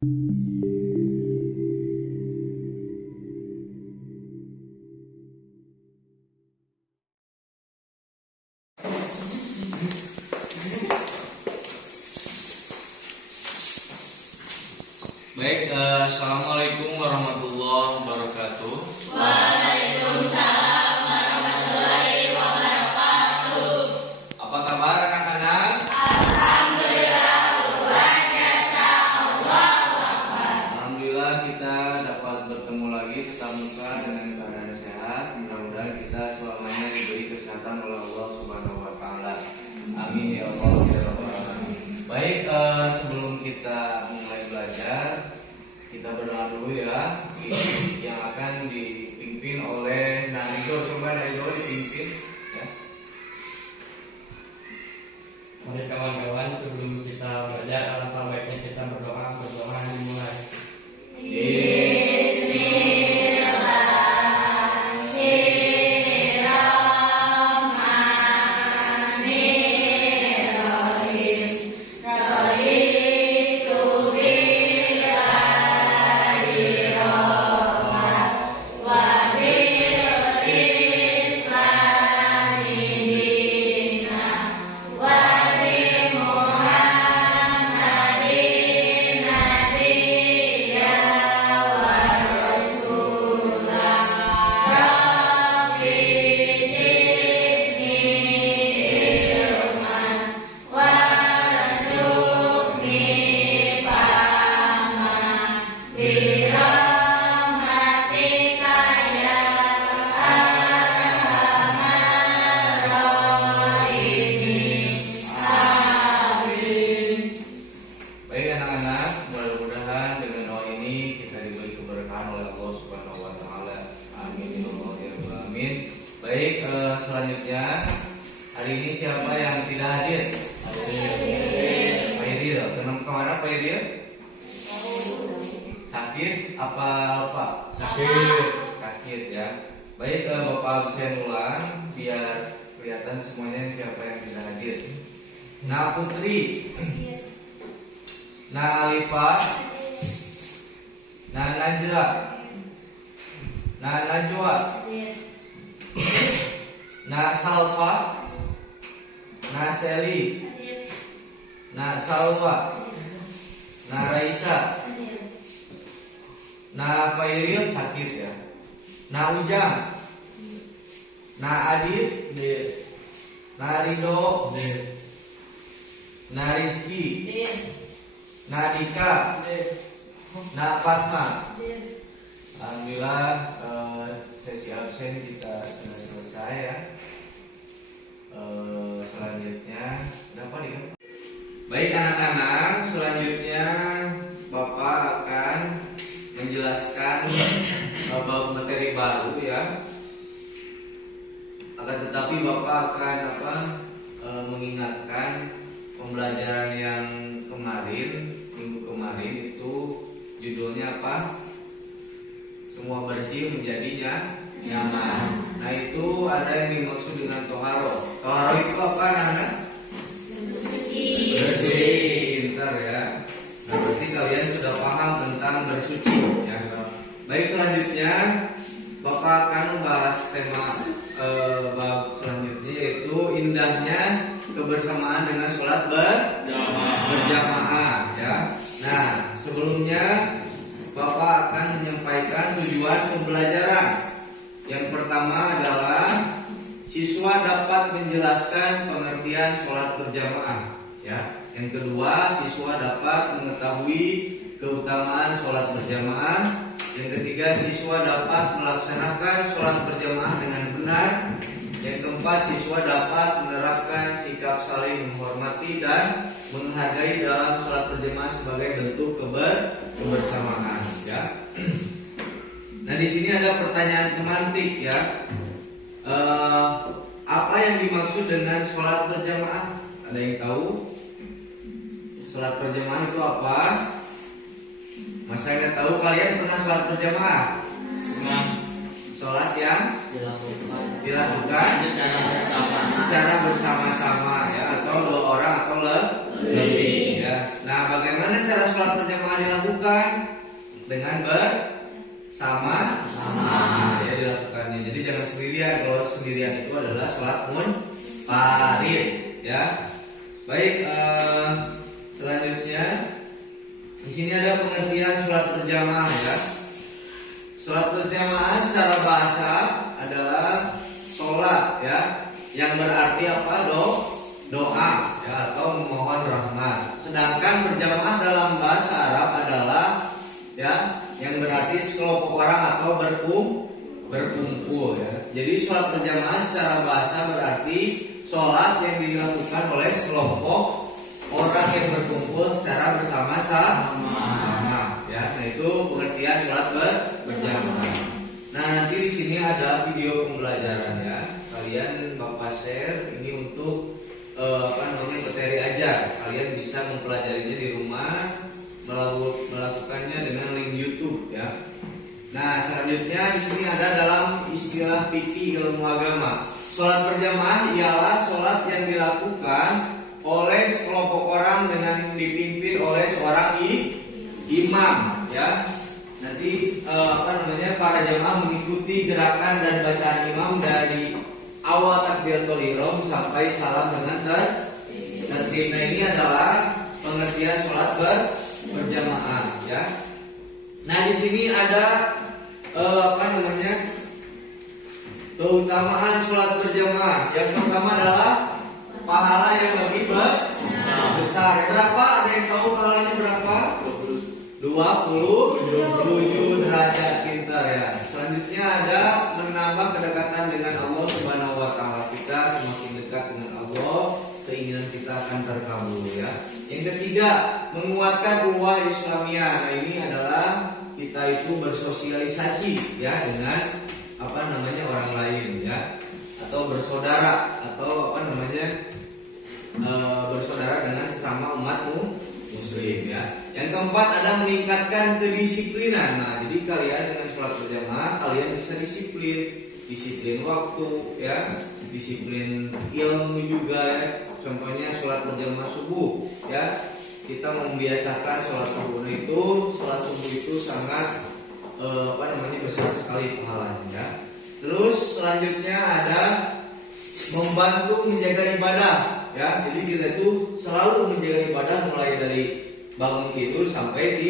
Baik, assalamualaikum warahmatullahi wabarakatuh. Waalaikumsalam warahmatullahi wabarakatuh. Apa kabar anak-anak? Alhamdulillah, luar biasa. Allahu Akbar. Alhamdulillah kita dapat bertemu lagi tetap muka dengan keadaan sehat. Mudah-mudahan kita selamanya diberi kesehatan oleh Allah Subhanahu wa taala. Amin ya Allah ya rabbal alamin. Baik, sebelum kita mulai belajar, kita berdoa dulu ya. Ini yang akan dipimpin oleh Narido. Coba Narido dipimpin ya. Mari kawan-kawan, sebelum kita belajar, alangkah baiknya kita berdoa dimulai. Baik anak-anak, mudah-mudahan dengan doa ini kita diberi keberkahan oleh Allah Subhanahu wa taala. Amin ya Allah ya rabbal alamin. Baik, selanjutnya hari ini siapa yang tidak hadir? Pak Idil. Kenapa kemana Pak Idil? Sakit apa Pak? Sakit ya. Baik, Bapak absen ulang biar kelihatan semuanya siapa yang tidak hadir. Nah Putri, nah Alifah, nah Najla, nah Najwa, nah Salva, nah Seli, nah Salwa, nah Raisa, nah Fairil sakit ya, nah Ujang, nah Adit, nah Rido, nah Rizky, nah Dika, nah Fatma. Alhamdulillah, sesi absen kita sudah selesai ya. Selanjutnya berapa nih kan? Baik anak-anak, selanjutnya Bapak akan menjelaskan bab materi baru ya. Akan tetapi Bapak akan mengingatkan pembelajaran yang minggu kemarin itu judulnya apa? Semua bersih menjadinya nyaman. Nah itu ada yang dimaksud dengan toharo. Toharo itu apa anak-anak? Bersih. Bentar ya. Nah berarti kalian sudah paham tentang bersuci ya. Baik, selanjutnya Bapak akan membahas tema bab selanjutnya, yaitu indahnya kebersamaan dengan sholat berjamaah ya. Nah sebelumnya Bapak akan menyampaikan tujuan pembelajaran. Yang pertama adalah siswa dapat menjelaskan pengertian sholat berjamaah ya. Yang kedua, siswa dapat mengetahui keutamaan sholat berjamaah. Yang ketiga, siswa dapat melaksanakan sholat berjamaah dengan benar. Yang keempat, siswa dapat menerapkan sikap saling menghormati dan menghargai dalam sholat berjamaah sebagai bentuk kebersamaan. Ya. Nah di sini ada pertanyaan pemantik ya. Apa yang dimaksud dengan sholat berjamaah? Ada yang tahu? Sholat berjamaah itu apa? Masa nggak tahu? Kalian pernah sholat berjamaah? Pernah. Sholat yang dilakukan secara bersama-sama ya, atau dua orang atau lebih ya. Nah, bagaimana cara sholat berjamaah dilakukan? Dengan bersama-sama ya dilakukannya. Jadi jangan sendirian. Kalau sendirian itu adalah sholat munfarid ya. Baik, selanjutnya di sini ada pengertian sholat berjamaah ya. Sholat berjamaah secara bahasa adalah sholat ya, yang berarti apa? Doa ya, atau memohon rahmat. Sedangkan berjamaah dalam bahasa Arab adalah ya, yang berarti sekelompok orang atau berkumpul ya. Jadi sholat berjamaah secara bahasa berarti sholat yang dilakukan oleh sekelompok orang yang berkumpul secara bersama-sama ya. Nah, itu pengertian sholat berjamaah. Nah, nanti di sini ada video pembelajaran ya. Kalian Bapak share ini untuk materi aja. Kalian bisa mempelajarinya di rumah, melakukannya dengan link YouTube ya. Nah, selanjutnya di sini ada dalam istilah fikih ilmu agama. Sholat berjamaah ialah sholat yang dilakukan oleh sekelompok orang dengan dipimpin oleh seorang imam ya. Nanti para jamaah mengikuti gerakan dan bacaan imam dari awal takbiratul ihram sampai salam dengan tertib. Nah, ini adalah pengertian sholat berjamaah ya. Nah, di sini ada keutamaan sholat berjamaah. Yang pertama adalah pahala yang lebih besar. Berapa? Ada yang tahu pahalanya berapa? 27 derajat pintar ya. Selanjutnya ada menambah kedekatan dengan Allah Subhanahu wa taala. Kita semakin dekat dengan Allah, keinginan kita akan terkabul ya. Yang ketiga, menguatkan ukhuwah Islamiyah. Nah, ini adalah kita itu bersosialisasi ya dengan orang lain ya, atau bersaudara atau bersaudara dengan sesama umat muslim ya. Yang keempat ada meningkatkan kedisiplinan. Nah, jadi kalian dengan sholat berjamaah kalian bisa disiplin waktu ya, disiplin ilmu juga ya. Contohnya sholat berjamaah subuh ya. Kita membiasakan sholat subuh itu sangat besar sekali pahalanya ya. Terus selanjutnya ada membantu menjaga ibadah ya. Jadi kita itu selalu menjaga ibadah mulai dari bangun tidur sampai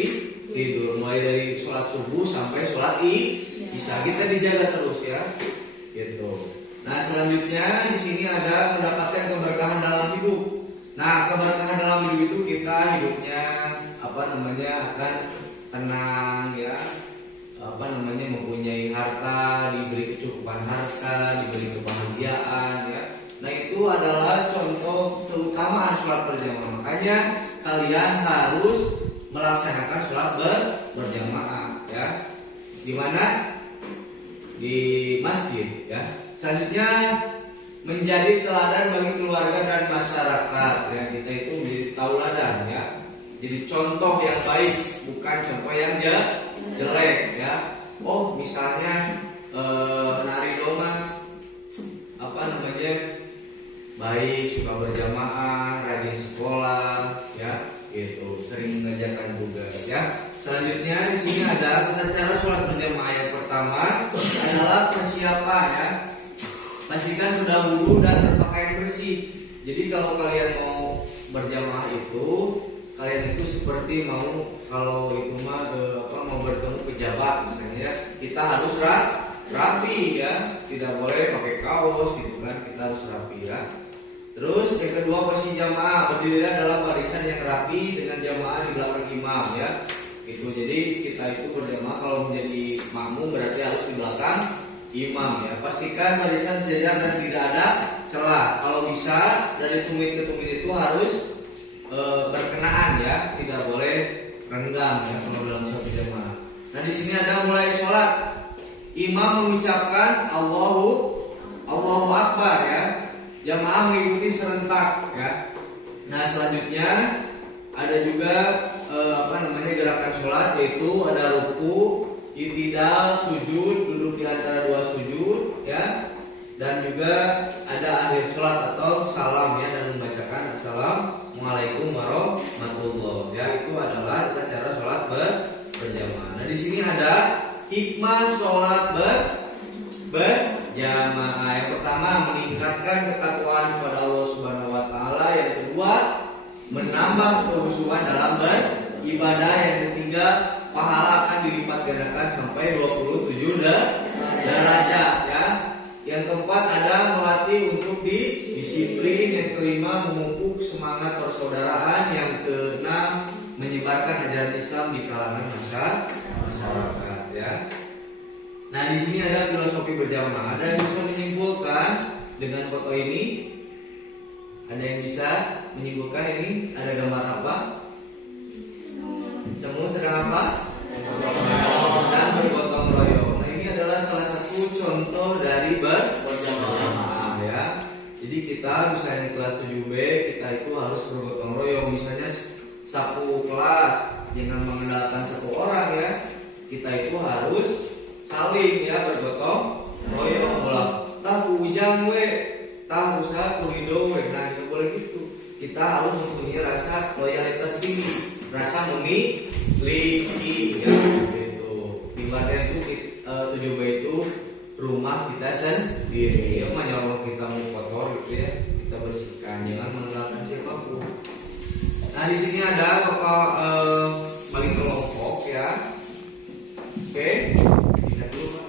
tidur, mulai dari sholat subuh sampai sholat isya kita dijaga terus ya. Gitu. Nah, selanjutnya di sini ada mendapatkan keberkahan dalam hidup. Nah, keberkahan dalam hidup itu kita hidupnya akan tenang ya. Mempunyai harta, diberi kecukupan harta, diberi kebahagiaan ya. Nah, itu adalah contoh keutamaan sholat berjamaah. Makanya kalian harus melaksanakan sholat berjamaah ya. Di mana? Di masjid ya. Selanjutnya menjadi teladan bagi keluarga dan masyarakat ya. Kita itu menjadi tauladan ya. Jadi contoh yang baik, bukan contoh yang jelek ya. Oh, misalnya Nari Doma baik, suka berjamaah, rajin sekolah ya, gitu, sering mengajarkan juga ya. Selanjutnya di sini ada tata cara sholat berjamaah. Yang pertama adalah persiapan ya. Pastikan sudah wudu dan berpakaian bersih. Jadi kalau kalian mau berjamaah itu, kalian itu seperti mau bertemu pejabat misalnya, kita harus rapi ya, tidak boleh pakai kaos gitu kan, kita harus rapi ya. Terus yang kedua, posisi jamaah, berdirilah dalam barisan yang rapi dengan jamaah di belakang imam ya. Itu jadi kita itu berjamaah kalau menjadi makmum berarti harus di belakang imam ya. Pastikan barisan sejajar dan tidak ada celah. Kalau bisa dari tumit ke tumit itu harus berkenaan ya, tidak boleh renggang ya kalau dalam suatu jamaah. Nah, di sini ada mulai sholat, imam mengucapkan Allahu Akbar ya. Jamaah mengikuti serentak ya. Nah, selanjutnya ada juga gerakan sholat, yaitu ada ruku, i'tidal, sujud, duduk di antara dua sujud ya. Dan juga ada akhir sholat atau salam ya, dan membacakan mengatakan Assalamualaikum warahmatullahi. Ya, itu adalah cara sholat berjamaah. Nah, di sini ada hikmah sholat berjamaah. Yang pertama, meningkatkan ketakwaan kepada Allah Subhanahu wa taala. Yang kedua, menambah kekhusyuan dalam beribadah. Yang ketiga, pahala akan dilipat gandakan sampai 27 derajat ya. Yang keempat, ada melatih untuk disiplin. Yang kelima, memupuk semangat persaudaraan. Yang keenam, menyebarkan ajaran Islam di kalangan masyarakat ya. Nah, di sini ada filosofi berjamaah. Ada yang bisa menyimpulkan dengan foto ini? Ada yang bisa menyimpulkan ini ada gambar apa? Semua sedang apa? Dan bergotong royong. Nah, ini adalah salah satu contoh dari berjamaah ya. Jadi kita misalnya di kelas 7B kita itu harus bergotong royong. Misalnya sapu kelas, jangan mengandalkan satu orang ya. Kita itu harus saling ya, bergotong royong. Tah ujang we, tah usaha kurido we. Nah, itu boleh gitu. Kita harus mempunyai rasa loyalitas tinggi, rasa memiliki ya gitu. Ibaratnya itu 7B itu rumah kita sendiri. Ya, kalau kita mau kotor gitu ya, kita bersihkan, jangan mengandalkan siapapun. Nah, di sini ada bagi kelompok ya. Oke, kita dulu Pak.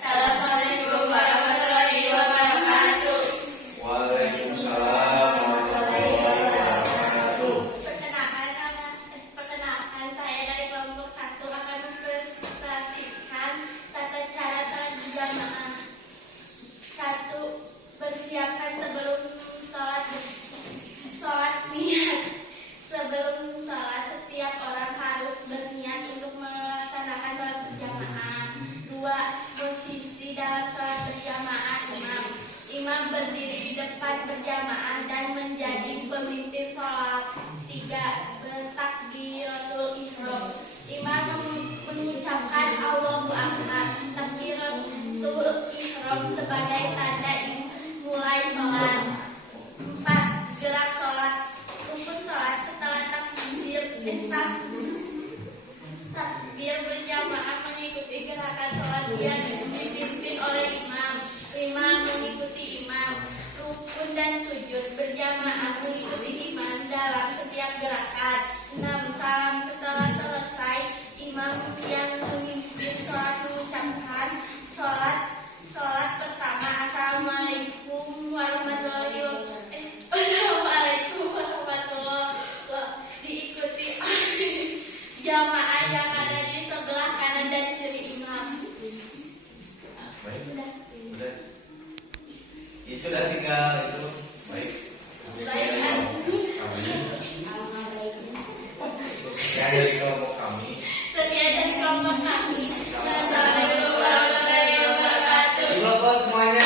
Assalamualaikum warahmatullahi wabarakatuh. Waalaikumsalam warahmatullahi wabarakatuh. Perkenalkan saya dari kelompok 1 akan mempresentasikan tata cara salat berjamaah. 1. Bersiapkan sebelum sholat niat. Sebelum sholat, setiap orang harus berniat untuk melaksanakan sholat berjamaah. 2. Posisi dalam sholat berjamaah imam. Imam berdiri di depan berjamaah dan menjadi pemimpin sholat. 3. Bertakbiratul ihram. Imam mengucapkan Allahu Akbar. Takbiratul ihram sebagai tanda mulai sholat. 4. Gerak sholat. Rukun sholat setelah takbir berjamaah mengikuti gerakan sholat yang dipimpin oleh imam. 5. Mengikuti imam. Rukun dan sujud berjamaah mengikuti imam dalam setiap gerakan. 6. Salam setelah selesai, imam yang memimpin sholat mengucapkan sholat pertama Assalamualaikum warahmatullahi wabarakatuh. Assalamualaikum warahmatullahi wabarakatuh. Diikuti jamaah yang ada di sebelah kanan dan kiri imam. Baik. Sudah. Ya, sudah tinggal itu. Baik. Ya, dari kelompok kami. Sekian dari kelompok kami. Assalamualaikum warahmatullahi wabarakatuh. Kelompok semuanya.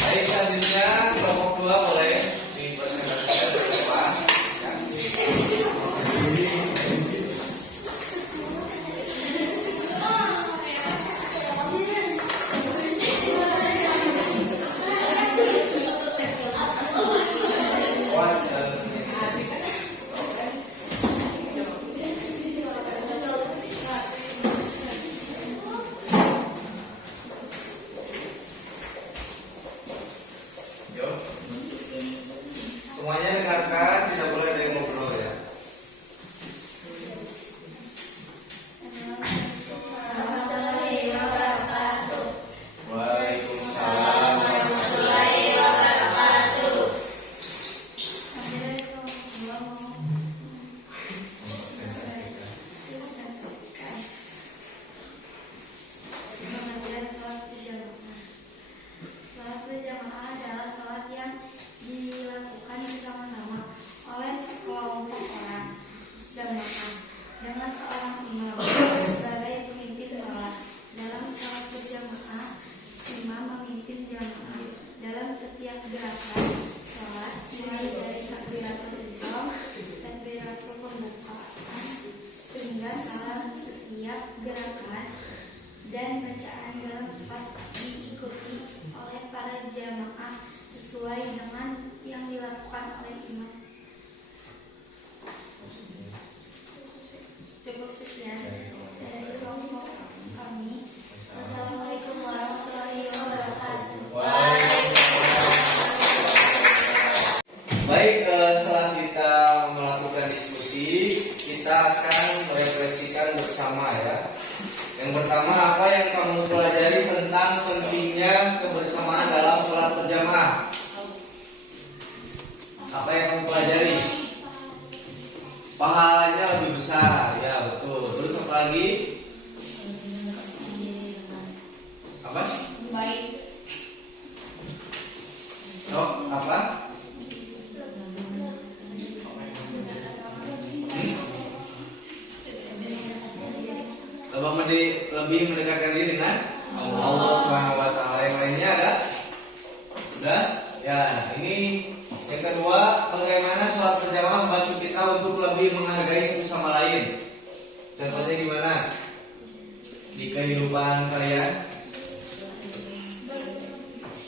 Baik, selanjutnya kelompok 2 boleh dipresentasikan ke depan. Ya. berdiskusi, kita akan merefleksikan bersama ya. Yang pertama, apa yang kamu pelajari tentang pentingnya kebersamaan dalam sholat berjamaah? Apa yang kamu pelajari? Pahalanya lebih besar, ya betul. Terus apa lagi? Apa sih? Baik. Oh, apa? Lebih mendekatkan diri dengan Allah Subhanahu wa taala. Yang lainnya ada? Sudah? Ya, ini yang kedua, bagaimana sholat berjamaah membantu kita untuk lebih menghargai satu sama lain. Contohnya gimana? Di kehidupan kalian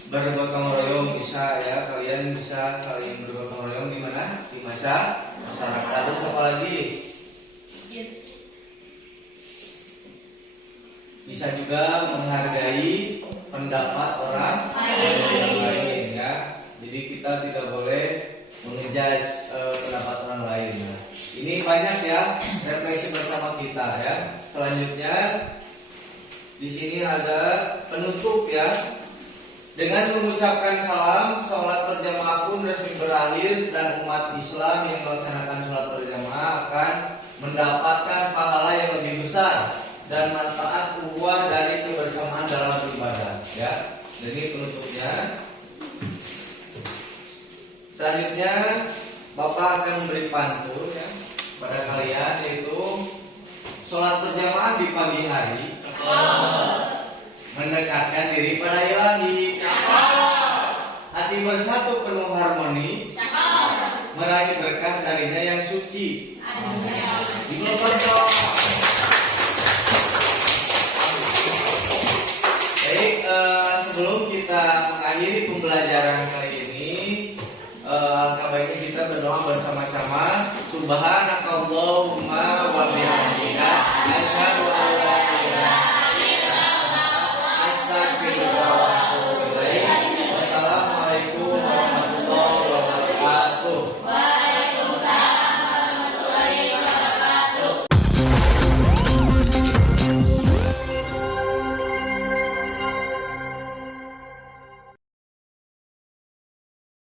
bergotong royong bisa ya, kalian bisa saling bergotong royong di mana? Di masyarakat. Terus apa lagi? Bisa juga menghargai pendapat orang lain ya. Jadi kita tidak boleh mengejudge pendapat orang lain. Nah, ini banyak ya refleksi bersama kita ya. Selanjutnya di sini ada penutup ya. Dengan mengucapkan salam, sholat berjamaah pun resmi berakhir dan umat Islam yang melaksanakan sholat berjamaah akan mendapatkan pahala yang lebih besar dan manfaat ukhuwah dari kebersamaan dalam ibadah ya. Jadi penutupnya. Selanjutnya Bapak akan memberi pantun ya pada kalian, yaitu sholat berjamaah di pagi hari mendekatkan diri pada Ilahi. Hati bersatu penuh harmoni, meraih berkah darinya yang suci. Baik, sebelum kita mengakhiri pembelajaran kali ini, alangkah baiknya kita berdoa bersama-sama. Subhanakallahumma wa bihamdika asyhadu